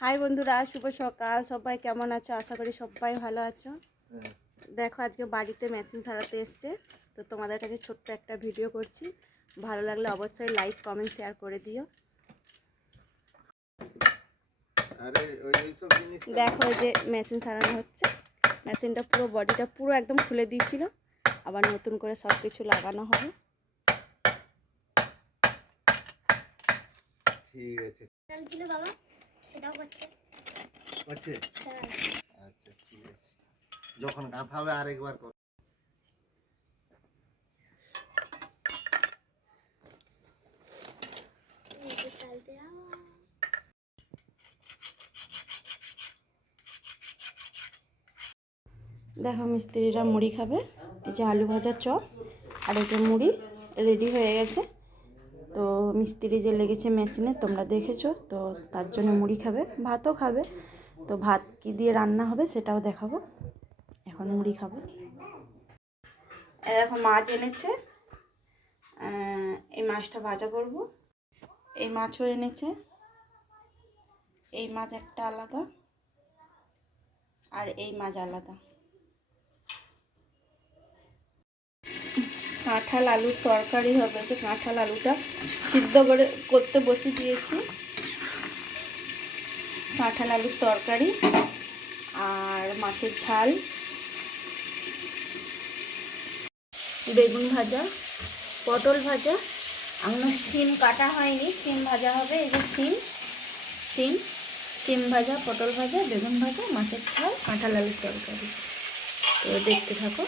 High বন্ধুরা শুভ সকাল। সবাই কেমন আছো? আশা করি সবাই ভালো আছো। দেখো আজকে বাড়িতে মেশিন সারাতে এসছে। তো তোমাদের কাছে ছোট্ট একটা ভিডিও করছি। ভালো লাগলে অবশ্যই লাইক কমেন্ট শেয়ার করে দিও। দেখো যে মেশিন সারানো হচ্ছে। মেশিনটা পুরো বডিটা পুরো একদম খুলে দিয়েছিল। আবার নতুন করে সব কিছু লাগানো হবে। ঠিক আছে। ছিল বাবা সেটাও করছে। হচ্ছে হ্যাঁ। আচ্ছা ঠিক আছে। যখন গাঁথা হবে আরেকবার কর। দেখো মিস্ত্রিরা মুড়ি খাবে। এই যে আলু ভাজা চপ আর এই যে মুড়ি রেডি হয়ে গেছে। তো মিস্ত্রি যে লেগেছে মেশিনে, তোমরা দেখেছ, তো তার জন্য মুড়ি খাবে, ভাতও খাবে। তো ভাত কি দিয়ে রান্না হবে সেটাও দেখাবো। এখন মুড়ি খাব। দেখো, মাছ এনেছে। এই মাছটা ভাজা করব। এই মাছও এনেছে। এই মাছ একটা আলাদা। আর এই মাছ আলাদা। কাঁঠাল আলুর তরকারি হবে। তো কাঁঠাল আলুটা সিদ্ধ করে করতে বসে দিয়েছি। কাঁঠাল আলুর তরকারি আর মাছের ঝাল। বেগুন ভাজা, পটল ভাজা। এখনও সিম কাটা হয়নি। সিম ভাজা হবে। এই যে সিম সিম সিম ভাজা, পটল ভাজা, বেগুন ভাজা, মাছের ঝাল, কাঁঠাল আলুর তরকারি। তো দেখতে থাকো।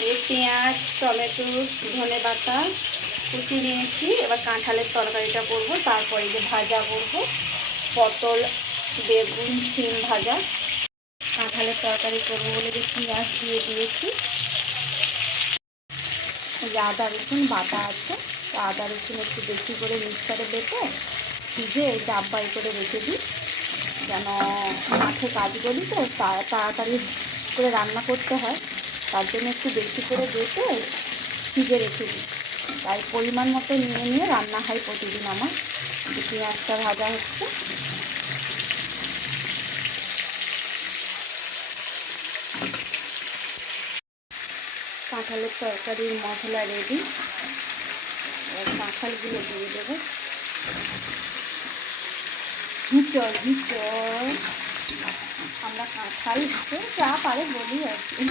এই পেঁয়াজ, টমেটো, ধনে পাতা কুচি নিয়েছি। এবার কাঁঠালের তরকারিটা করব, তারপরে যে ভাজা করব। পটল, বেগুন সিম ভাজা। কাঁঠালের তরকারি করব বলে যে পেঁয়াজ দিয়ে দিয়েছি। যে আদা, রসুন বাটা আছে। আদা, রসুন একটু বেশি করে মিক্সারে বেটে ভিজে ডাব্বাই করে রেখে দিই। যেন মাঠে কাজ করি তা- তাড়াতাড়ি করে রান্না করতে হয়। তার জন্য একটু বেশি করে বেটে ভিজে রেখে দিই। তাই পরিমাণ মতো নিয়ে নিয়ে রান্না হয় প্রতিদিন আমার। এই পেঁয়াজটা ভাজা হচ্ছে। কাঁঠালের তরকারির মশলা রেডি কাঁঠালগুলো দিয়ে দেবো। হিচড় হিচড় আমরা কাঁঠাল হিচড় যা পারে বলি আর কি।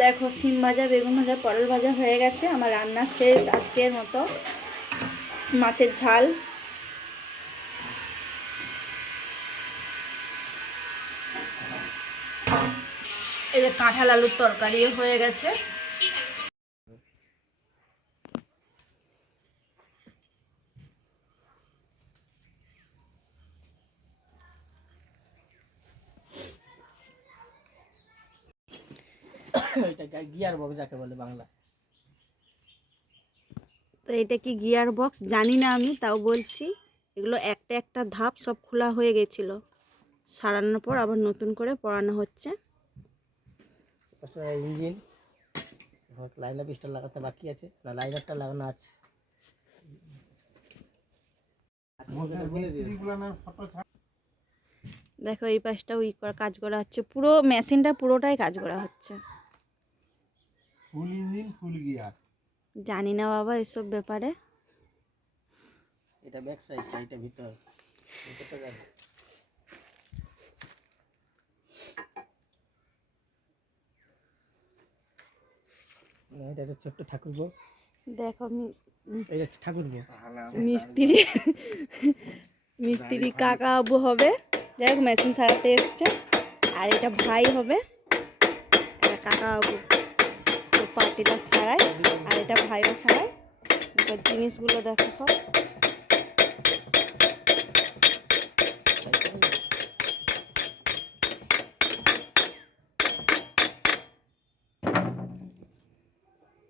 দেখো, সিম ভাজা, বেগুন ভাজা, পটল ভাজা হয়ে গেছে। আমার রান্না শেষ আজকের মতো। মাছের ঝাল। যে কাঁঠাল আলুর তরকারিও হয়ে গেছে। গিয়ার বক্স যাকে বলে বাংলা। তো এটা কি গিয়ার বক্স? জানি না আমি তাও বলছি। এগুলো একটা একটা ধাপ সব খোলা হয়ে গেছিল। সারানোর পর আবার নতুন করে পড়ানো হচ্ছে। ইঞ্জিন। লাইনার পিস্টল লাগাতে বাকি আছে। না লাইনারটা লাগানো আছে। দেখো এই পাশটাও ই করা কাজ করা হচ্ছে। পুরো মেশিনটা পুরোটাই কাজ করা হচ্ছে। Full engine full gear. জানি না বাবা এসব ব্যাপারে। এটা ব্যাক সাইড এটা ভিতর ভিতরটা না, এটা একটা ছোট্ট ঠাকুর বউ দেখো এটা মিস্ত্রি মিস্ত্রি কাকা আবু হবে। যাই হোক মেশিন সারাতে এসছে। আর এটা ভাই হবে। কাকা আবু তো পার্টিটা সারায়। আর এটা ভাইও সারায়। জিনিসগুলো দেখো সব।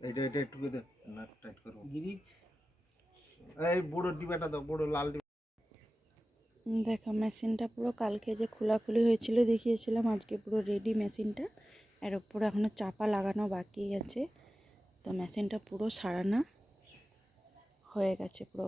এটা এটা একটু দে না টাইট করো গিরিজ এই বড় ডিবাটা দাও বড় লাল ডিবা দেখো মেশিনটা পুরো কালকে যে খোলাখুলি হয়েছিল দেখিয়েছিলাম আজকে পুরো রেডি মেশিনটা। এর উপরে এখনও চাপা লাগানো বাকি আছে। তো মেশিনটা পুরো সারানা হয়ে গেছে পুরো